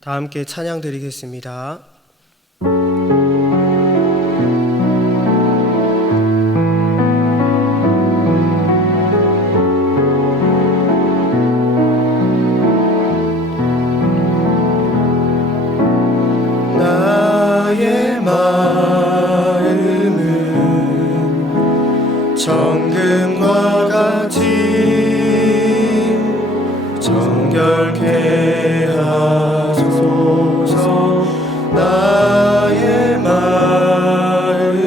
다 함께 찬양 드리겠습니다. 나의 마음은 정금과 같이 정결케 하소서. 나의 마음은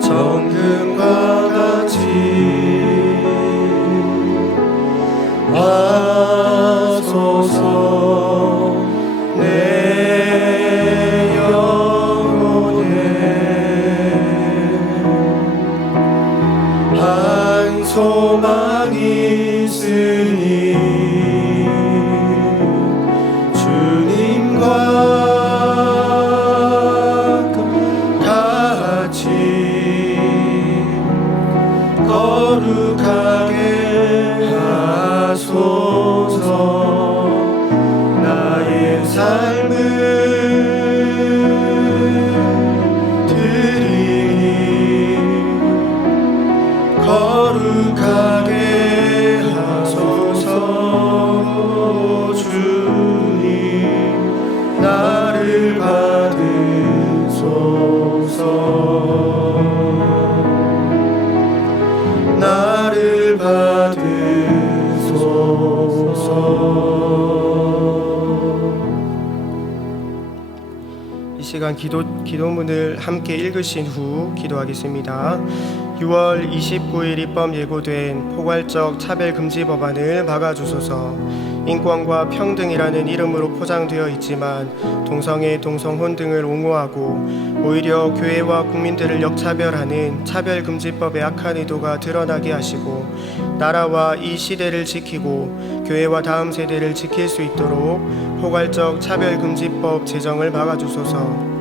정금과 같이 하소서. 내 영혼에 한 소망이 있으니 주님과 같이 거룩하게 하소서. 나의 삶을 드리니 거룩하게 하소서. 주님 나를 받으소서. 나를 받으소서. 이 시간 기도문을 함께 읽으신 후 기도하겠습니다. 6월 29일 입법 예고된 포괄적 차별금지 법안을 막아주소서. 인권과 평등이라는 이름으로 포장되어 있지만 동성애, 동성혼 등을 옹호하고 오히려 교회와 국민들을 역차별하는 차별금지법의 악한 의도가 드러나게 하시고 나라와 이 시대를 지키고 교회와 다음 세대를 지킬 수 있도록 포괄적 차별금지법 제정을 막아주소서.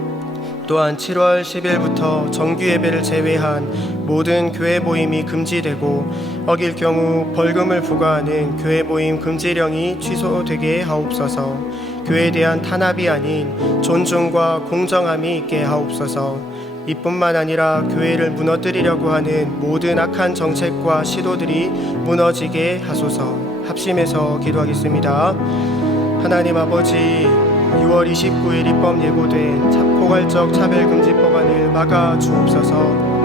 또한 7월 10일부터 정규 예배를 제외한 모든 교회 모임이 금지되고 어길 경우 벌금을 부과하는 교회 모임 금지령이 취소되게 하옵소서. 교회에 대한 탄압이 아닌 존중과 공정함이 있게 하옵소서. 이뿐만 아니라 교회를 무너뜨리려고 하는 모든 악한 정책과 시도들이 무너지게 하소서. 합심해서 기도하겠습니다. 하나님 아버지, 6월 29일 입법 예고된 포괄적 차별금지법안을 막아 주옵소서.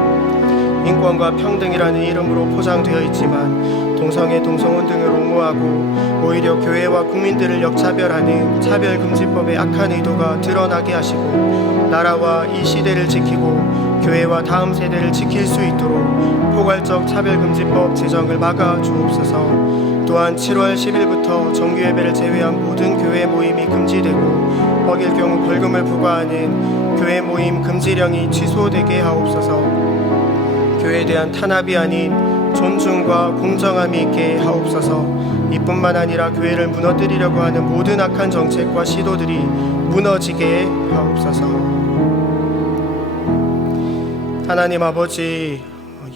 인권과 평등이라는 이름으로 포장되어 있지만 동성애, 동성혼 등을 옹호하고 오히려 교회와 국민들을 역차별하는 차별금지법의 악한 의도가 드러나게 하시고 나라와 이 시대를 지키고 교회와 다음 세대를 지킬 수 있도록 포괄적 차별금지법 제정을 막아 주옵소서. 또한 7월 10일부터 정규 예배를 제외한 모든 교회 모임이 금지되고 어길 경우 벌금을 부과하는 교회 모임 금지령이 취소되게 하옵소서. 교회에 대한 탄압이 아닌 존중과 공정함이 있게 하옵소서. 이뿐만 아니라 교회를 무너뜨리려고 하는 모든 악한 정책과 시도들이 무너지게 하옵소서. 하나님 아버지,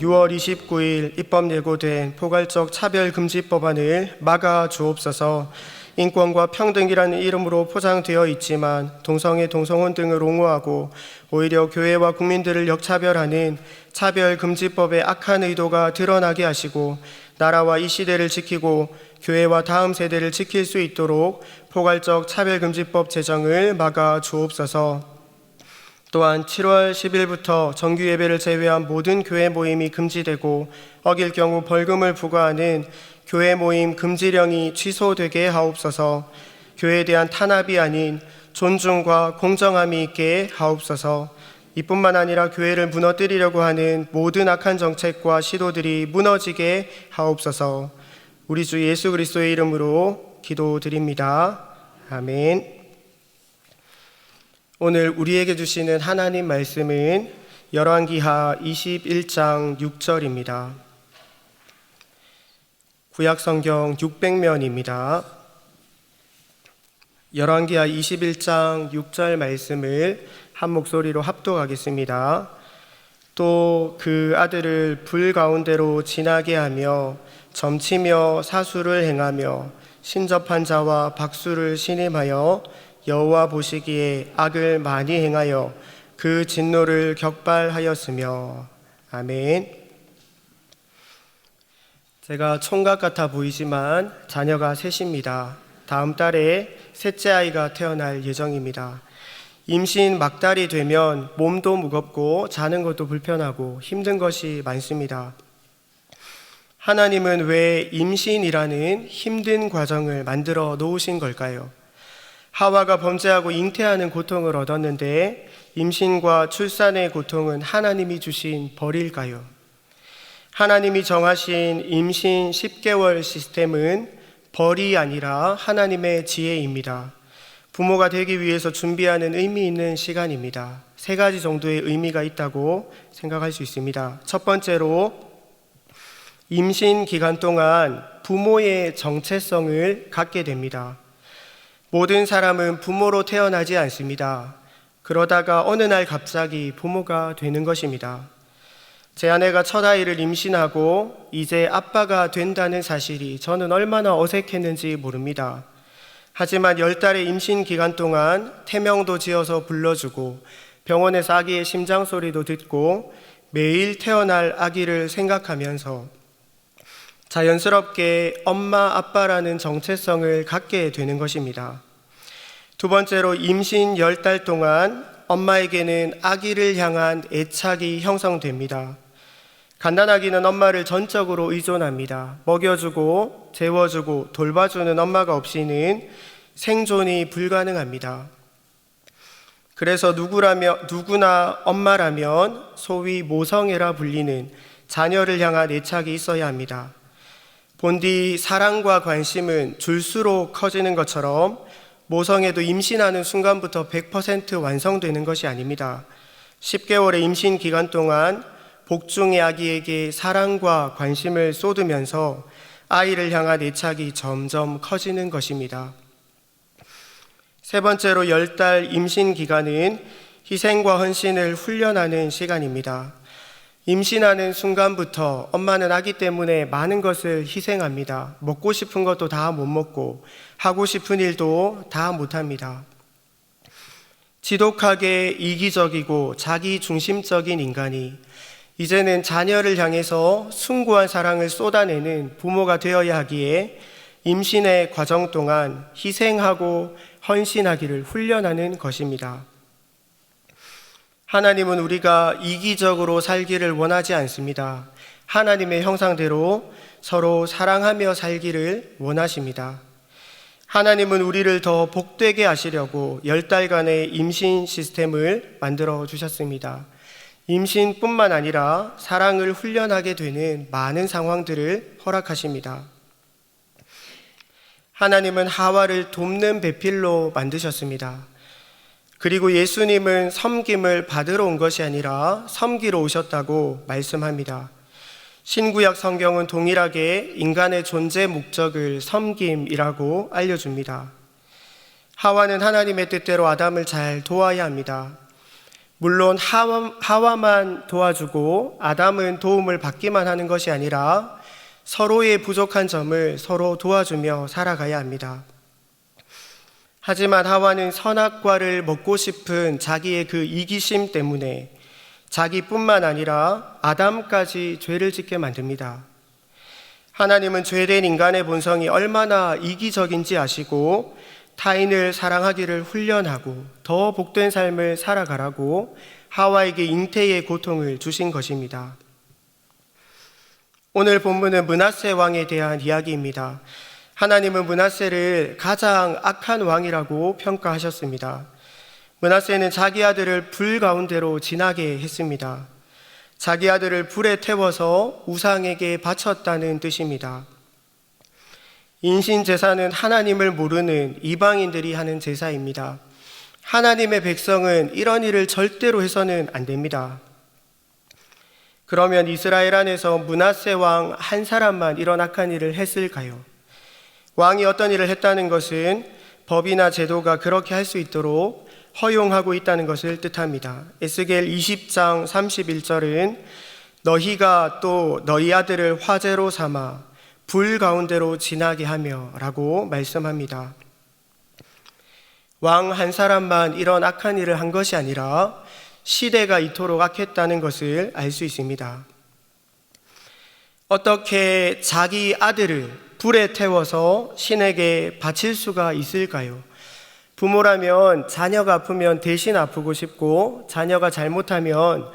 6월 29일 입법 예고된 포괄적 차별금지법안을 막아 주옵소서. 인권과 평등이라는 이름으로 포장되어 있지만 동성애, 동성혼 등을 옹호하고 오히려 교회와 국민들을 역차별하는 차별금지법의 악한 의도가 드러나게 하시고 나라와 이 시대를 지키고 교회와 다음 세대를 지킬 수 있도록 포괄적 차별금지법 제정을 막아 주옵소서. 또한 7월 10일부터 정규 예배를 제외한 모든 교회 모임이 금지되고 어길 경우 벌금을 부과하는 교회 모임 금지령이 취소되게 하옵소서. 교회에 대한 탄압이 아닌 존중과 공정함이 있게 하옵소서. 이뿐만 아니라 교회를 무너뜨리려고 하는 모든 악한 정책과 시도들이 무너지게 하옵소서. 우리 주 예수 그리스도의 이름으로 기도드립니다. 아멘. 오늘 우리에게 주시는 하나님 말씀은 열왕기하 21장 6절입니다. 구약성경 600면입니다. 열왕기하 21장 6절 말씀을 한 목소리로 합독하겠습니다. 또 그 아들을 불 가운데로 지나게 하며 점치며 사수를 행하며 신접한 자와 박수를 신임하여 여호와 보시기에 악을 많이 행하여 그 진노를 격발하였으며. 아멘. 제가 총각 같아 보이지만 자녀가 셋입니다. 다음 달에 셋째 아이가 태어날 예정입니다. 임신 막달이 되면 몸도 무겁고 자는 것도 불편하고 힘든 것이 많습니다. 하나님은 왜 임신이라는 힘든 과정을 만들어 놓으신 걸까요? 하와가 범죄하고 잉태하는 고통을 얻었는데 임신과 출산의 고통은 하나님이 주신 벌일까요? 하나님이 정하신 임신 10개월 시스템은 벌이 아니라 하나님의 지혜입니다. 부모가 되기 위해서 준비하는 의미 있는 시간입니다. 3가지 정도의 의미가 있다고 생각할 수 있습니다. 첫 번째로, 임신 기간 동안 부모의 정체성을 갖게 됩니다. 모든 사람은 부모로 태어나지 않습니다. 그러다가 어느 날 갑자기 부모가 되는 것입니다. 제 아내가 첫 아이를 임신하고 이제 아빠가 된다는 사실이 저는 얼마나 어색했는지 모릅니다. 하지만 10달의 임신 기간 동안 태명도 지어서 불러주고 병원에서 아기의 심장 소리도 듣고 매일 태어날 아기를 생각하면서 자연스럽게 엄마, 아빠라는 정체성을 갖게 되는 것입니다. 두 번째로, 임신 10달 동안 엄마에게는 아기를 향한 애착이 형성됩니다. 갓난아기는 엄마를 전적으로 의존합니다. 먹여주고 재워주고 돌봐주는 엄마가 없이는 생존이 불가능합니다. 그래서 누구나 엄마라면 소위 모성애라 불리는 자녀를 향한 애착이 있어야 합니다. 본디 사랑과 관심은 줄수록 커지는 것처럼 모성애도 임신하는 순간부터 100% 완성되는 것이 아닙니다. 10개월의 임신 기간 동안 복중의 아기에게 사랑과 관심을 쏟으면서 아이를 향한 애착이 점점 커지는 것입니다. 세 번째로, 10달 임신 기간은 희생과 헌신을 훈련하는 시간입니다. 임신하는 순간부터 엄마는 아기 때문에 많은 것을 희생합니다. 먹고 싶은 것도 다 못 먹고 하고 싶은 일도 다 못합니다. 지독하게 이기적이고 자기 중심적인 인간이 이제는 자녀를 향해서 숭고한 사랑을 쏟아내는 부모가 되어야 하기에 임신의 과정 동안 희생하고 헌신하기를 훈련하는 것입니다. 하나님은 우리가 이기적으로 살기를 원하지 않습니다. 하나님의 형상대로 서로 사랑하며 살기를 원하십니다. 하나님은 우리를 더 복되게 하시려고 10달간의 임신 시스템을 만들어 주셨습니다. 임신뿐만 아니라 사랑을 훈련하게 되는 많은 상황들을 허락하십니다. 하나님은 하와를 돕는 배필로 만드셨습니다. 그리고 예수님은 섬김을 받으러 온 것이 아니라 섬기러 오셨다고 말씀합니다. 신구약 성경은 동일하게 인간의 존재 목적을 섬김이라고 알려줍니다. 하와는 하나님의 뜻대로 아담을 잘 도와야 합니다. 물론 하와만 도와주고 아담은 도움을 받기만 하는 것이 아니라 서로의 부족한 점을 서로 도와주며 살아가야 합니다. 하지만 하와는 선악과를 먹고 싶은 자기의 그 이기심 때문에 자기뿐만 아니라 아담까지 죄를 짓게 만듭니다. 하나님은 죄된 인간의 본성이 얼마나 이기적인지 아시고 타인을 사랑하기를 훈련하고 더 복된 삶을 살아가라고 하와에게 잉태의 고통을 주신 것입니다. 오늘 본문은 므낫세 왕에 대한 이야기입니다. 하나님은 므낫세를 가장 악한 왕이라고 평가하셨습니다. 므낫세는 자기 아들을 불 가운데로 지나게 했습니다. 자기 아들을 불에 태워서 우상에게 바쳤다는 뜻입니다. 인신제사는 하나님을 모르는 이방인들이 하는 제사입니다. 하나님의 백성은 이런 일을 절대로 해서는 안 됩니다. 그러면 이스라엘 안에서 므낫세 왕 한 사람만 이런 악한 일을 했을까요? 왕이 어떤 일을 했다는 것은 법이나 제도가 그렇게 할 수 있도록 허용하고 있다는 것을 뜻합니다. 에스겔 20장 31절은 너희가 또 너희 아들을 화제로 삼아 불 가운데로 지나게 하며 라고 말씀합니다. 왕 한 사람만 이런 악한 일을 한 것이 아니라 시대가 이토록 악했다는 것을 알 수 있습니다. 어떻게 자기 아들을 불에 태워서 신에게 바칠 수가 있을까요? 부모라면 자녀가 아프면 대신 아프고 싶고 자녀가 잘못하면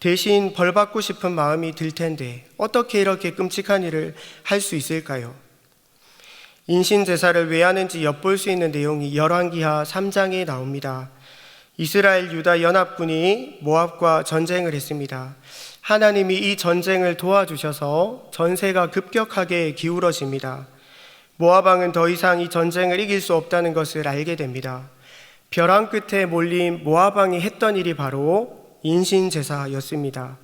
대신 벌 받고 싶은 마음이 들 텐데 어떻게 이렇게 끔찍한 일을 할 수 있을까요? 인신제사를 왜 하는지 엿볼 수 있는 내용이 열왕기하 3장에 나옵니다. 이스라엘 유다 연합군이 모압과 전쟁을 했습니다. 하나님이 이 전쟁을 도와주셔서 전세가 급격하게 기울어집니다. 모압 왕은 더 이상 이 전쟁을 이길 수 없다는 것을 알게 됩니다. 벼랑 끝에 몰린 모압 왕이 했던 일이 바로 인신제사였습니다.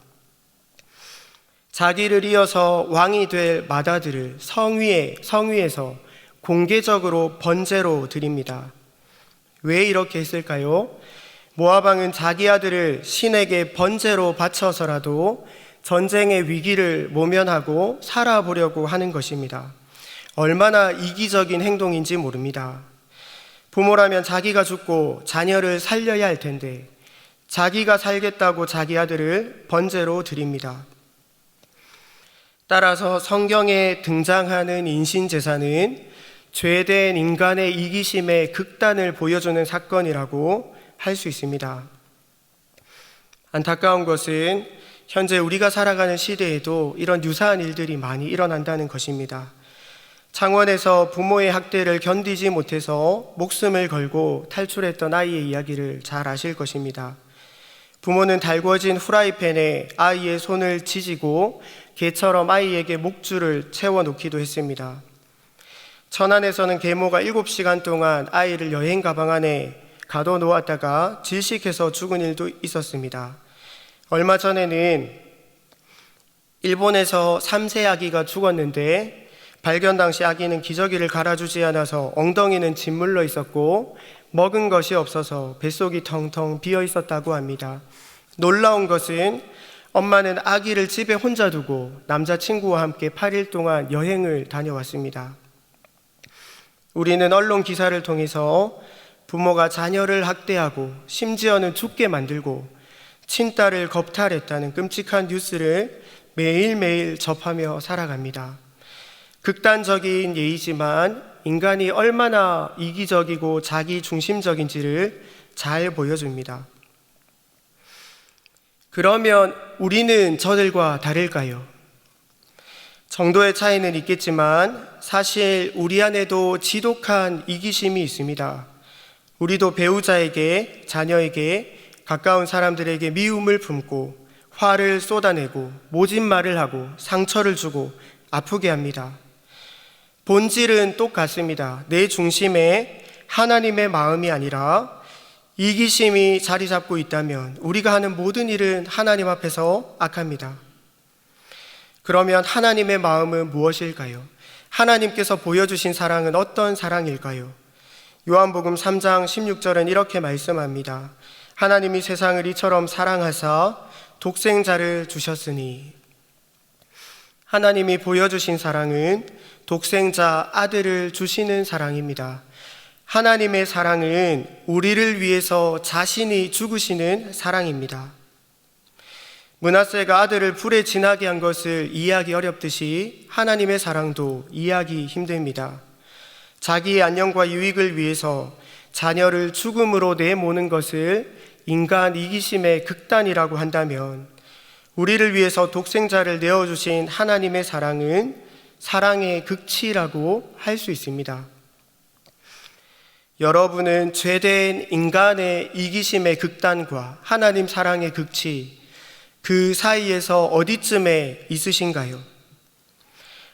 자기를 이어서 왕이 될 맏아들을 성위에서 공개적으로 번제로 드립니다. 왜 이렇게 했을까요? 모압 왕은 자기 아들을 신에게 번제로 바쳐서라도 전쟁의 위기를 모면하고 살아보려고 하는 것입니다. 얼마나 이기적인 행동인지 모릅니다. 부모라면 자기가 죽고 자녀를 살려야 할 텐데 자기가 살겠다고 자기 아들을 번제로 드립니다. 따라서 성경에 등장하는 인신제사는 죄된 인간의 이기심의 극단을 보여주는 사건이라고 할 수 있습니다. 안타까운 것은 현재 우리가 살아가는 시대에도 이런 유사한 일들이 많이 일어난다는 것입니다. 창원에서 부모의 학대를 견디지 못해서 목숨을 걸고 탈출했던 아이의 이야기를 잘 아실 것입니다. 부모는 달궈진 후라이팬에 아이의 손을 지지고 개처럼 아이에게 목줄을 채워놓기도 했습니다. 천안에서는 계모가 7시간 동안 아이를 여행 가방 안에 가둬놓았다가 질식해서 죽은 일도 있었습니다. 얼마 전에는 일본에서 3세 아기가 죽었는데 발견 당시 아기는 기저귀를 갈아주지 않아서 엉덩이는 짓물러 있었고 먹은 것이 없어서 뱃속이 텅텅 비어 있었다고 합니다. 놀라운 것은 엄마는 아기를 집에 혼자 두고 남자친구와 함께 8일 동안 여행을 다녀왔습니다. 우리는 언론 기사를 통해서 부모가 자녀를 학대하고 심지어는 죽게 만들고 친딸을 겁탈했다는 끔찍한 뉴스를 매일매일 접하며 살아갑니다. 극단적인 예이지만 인간이 얼마나 이기적이고 자기중심적인지를 잘 보여줍니다. 그러면 우리는 저들과 다를까요? 정도의 차이는 있겠지만 사실 우리 안에도 지독한 이기심이 있습니다. 우리도 배우자에게, 자녀에게, 가까운 사람들에게 미움을 품고 화를 쏟아내고 모진 말을 하고 상처를 주고 아프게 합니다. 본질은 똑같습니다. 내 중심에 하나님의 마음이 아니라 이기심이 자리 잡고 있다면 우리가 하는 모든 일은 하나님 앞에서 악합니다. 그러면 하나님의 마음은 무엇일까요? 하나님께서 보여주신 사랑은 어떤 사랑일까요? 요한복음 3장 16절은 이렇게 말씀합니다. 하나님이 세상을 이처럼 사랑하사 독생자를 주셨으니. 하나님이 보여주신 사랑은 독생자 아들을 주시는 사랑입니다. 하나님의 사랑은 우리를 위해서 자신이 죽으시는 사랑입니다. 므낫세가 아들을 불에 지나게 한 것을 이해하기 어렵듯이 하나님의 사랑도 이해하기 힘듭니다. 자기의 안녕과 유익을 위해서 자녀를 죽음으로 내모는 것을 인간 이기심의 극단이라고 한다면 우리를 위해서 독생자를 내어주신 하나님의 사랑은 사랑의 극치라고 할 수 있습니다. 여러분은 죄된 인간의 이기심의 극단과 하나님 사랑의 극치, 그 사이에서 어디쯤에 있으신가요?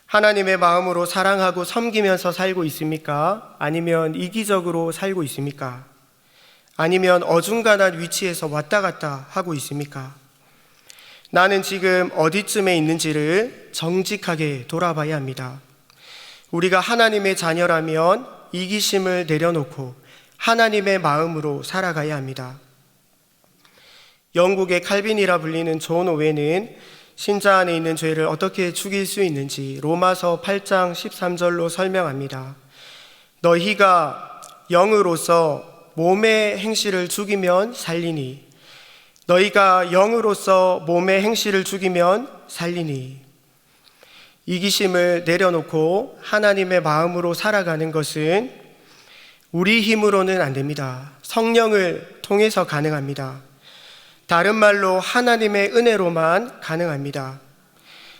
하나님의 마음으로 사랑하고 섬기면서 살고 있습니까? 아니면 이기적으로 살고 있습니까? 아니면 어중간한 위치에서 왔다 갔다 하고 있습니까? 나는 지금 어디쯤에 있는지를 정직하게 돌아봐야 합니다. 우리가 하나님의 자녀라면 이기심을 내려놓고 하나님의 마음으로 살아가야 합니다. 영국의 칼빈이라 불리는 존 오웬은 신자 안에 있는 죄를 어떻게 죽일 수 있는지 로마서 8장 13절로 설명합니다. 너희가 영으로서 몸의 행실을 죽이면 살리니 너희가 영으로서 몸의 행실을 죽이면 살리니. 이기심을 내려놓고 하나님의 마음으로 살아가는 것은 우리 힘으로는 안 됩니다. 성령을 통해서 가능합니다. 다른 말로 하나님의 은혜로만 가능합니다.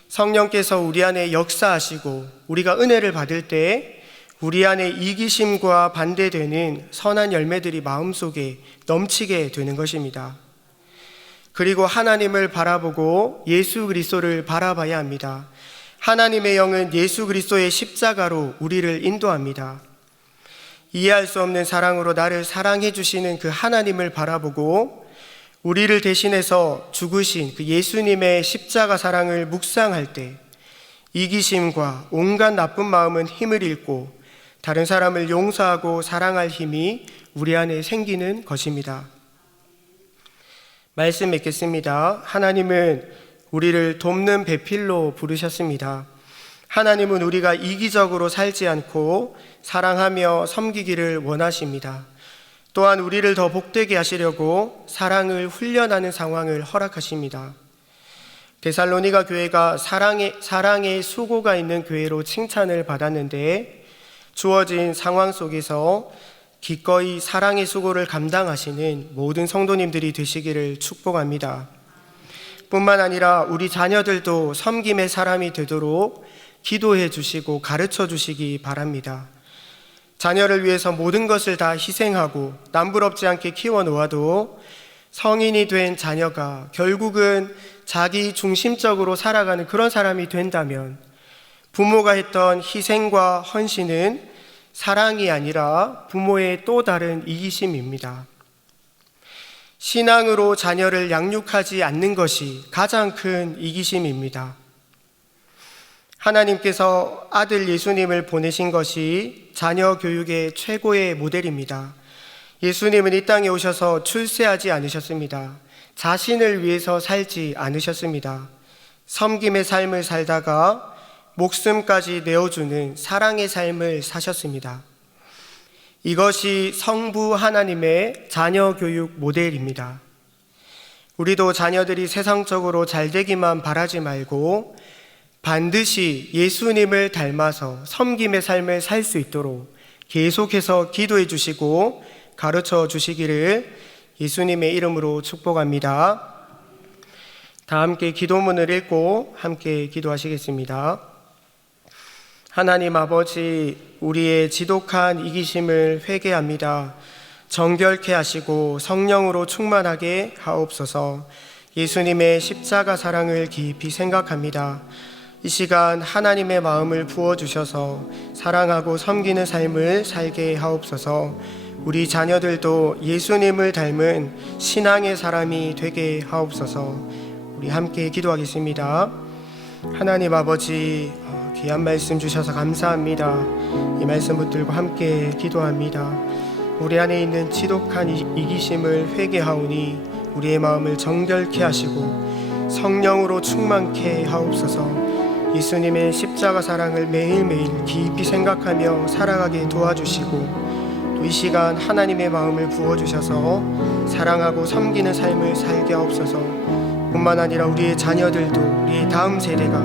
성령께서 우리 안에 역사하시고 우리가 은혜를 받을 때 우리 안에 이기심과 반대되는 선한 열매들이 마음속에 넘치게 되는 것입니다. 그리고 하나님을 바라보고 예수 그리스도를 바라봐야 합니다. 하나님의 영은 예수 그리스도의 십자가로 우리를 인도합니다. 이해할 수 없는 사랑으로 나를 사랑해 주시는 그 하나님을 바라보고 우리를 대신해서 죽으신 그 예수님의 십자가 사랑을 묵상할 때 이기심과 온갖 나쁜 마음은 힘을 잃고 다른 사람을 용서하고 사랑할 힘이 우리 안에 생기는 것입니다. 말씀 맺겠습니다. 하나님은 우리를 돕는 배필로 부르셨습니다. 하나님은 우리가 이기적으로 살지 않고 사랑하며 섬기기를 원하십니다. 또한 우리를 더 복되게 하시려고 사랑을 훈련하는 상황을 허락하십니다. 데살로니가 교회가 사랑의 수고가 있는 교회로 칭찬을 받았는데 주어진 상황 속에서 기꺼이 사랑의 수고를 감당하시는 모든 성도님들이 되시기를 축복합니다. 뿐만 아니라 우리 자녀들도 섬김의 사람이 되도록 기도해 주시고 가르쳐 주시기 바랍니다. 자녀를 위해서 모든 것을 다 희생하고 남부럽지 않게 키워놓아도 성인이 된 자녀가 결국은 자기 중심적으로 살아가는 그런 사람이 된다면 부모가 했던 희생과 헌신은 사랑이 아니라 부모의 또 다른 이기심입니다. 신앙으로 자녀를 양육하지 않는 것이 가장 큰 이기심입니다. 하나님께서 아들 예수님을 보내신 것이 자녀 교육의 최고의 모델입니다. 예수님은 이 땅에 오셔서 출세하지 않으셨습니다. 자신을 위해서 살지 않으셨습니다. 섬김의 삶을 살다가 목숨까지 내어주는 사랑의 삶을 사셨습니다. 이것이 성부 하나님의 자녀 교육 모델입니다. 우리도 자녀들이 세상적으로 잘 되기만 바라지 말고 반드시 예수님을 닮아서 섬김의 삶을 살 수 있도록 계속해서 기도해 주시고 가르쳐 주시기를 예수님의 이름으로 축복합니다. 다 함께 기도문을 읽고 함께 기도하시겠습니다. 하나님 아버지, 우리의 지독한 이기심을 회개합니다. 정결케 하시고 성령으로 충만하게 하옵소서. 예수님의 십자가 사랑을 깊이 생각합니다. 이 시간 하나님의 마음을 부어주셔서 사랑하고 섬기는 삶을 살게 하옵소서. 우리 자녀들도 예수님을 닮은 신앙의 사람이 되게 하옵소서. 우리 함께 기도하겠습니다. 하나님 아버지, 귀한 말씀 주셔서 감사합니다. 이 말씀 붙들고 함께 기도합니다. 우리 안에 있는 지독한 이기심을 회개하오니 우리의 마음을 정결케 하시고 성령으로 충만케 하옵소서. 예수님의 십자가 사랑을 매일매일 깊이 생각하며 살아가게 도와주시고 또 이 시간 하나님의 마음을 부어주셔서 사랑하고 섬기는 삶을 살게 하옵소서. 뿐만 아니라 우리의 자녀들도 우리의 다음 세대가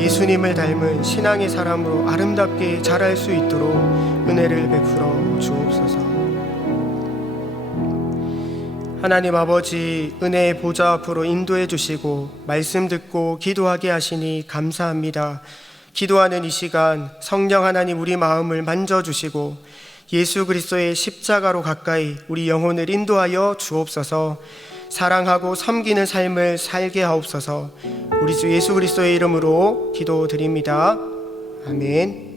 예수님을 닮은 신앙의 사람으로 아름답게 자랄 수 있도록 은혜를 베풀어 주옵소서. 하나님 아버지, 은혜의 보좌 앞으로 인도해 주시고 말씀 듣고 기도하게 하시니 감사합니다. 기도하는 이 시간 성령 하나님 우리 마음을 만져주시고 예수 그리스도의 십자가로 가까이 우리 영혼을 인도하여 주옵소서. 사랑하고 섬기는 삶을 살게 하옵소서. 우리 주 예수 그리스도의 이름으로 기도드립니다. 아멘.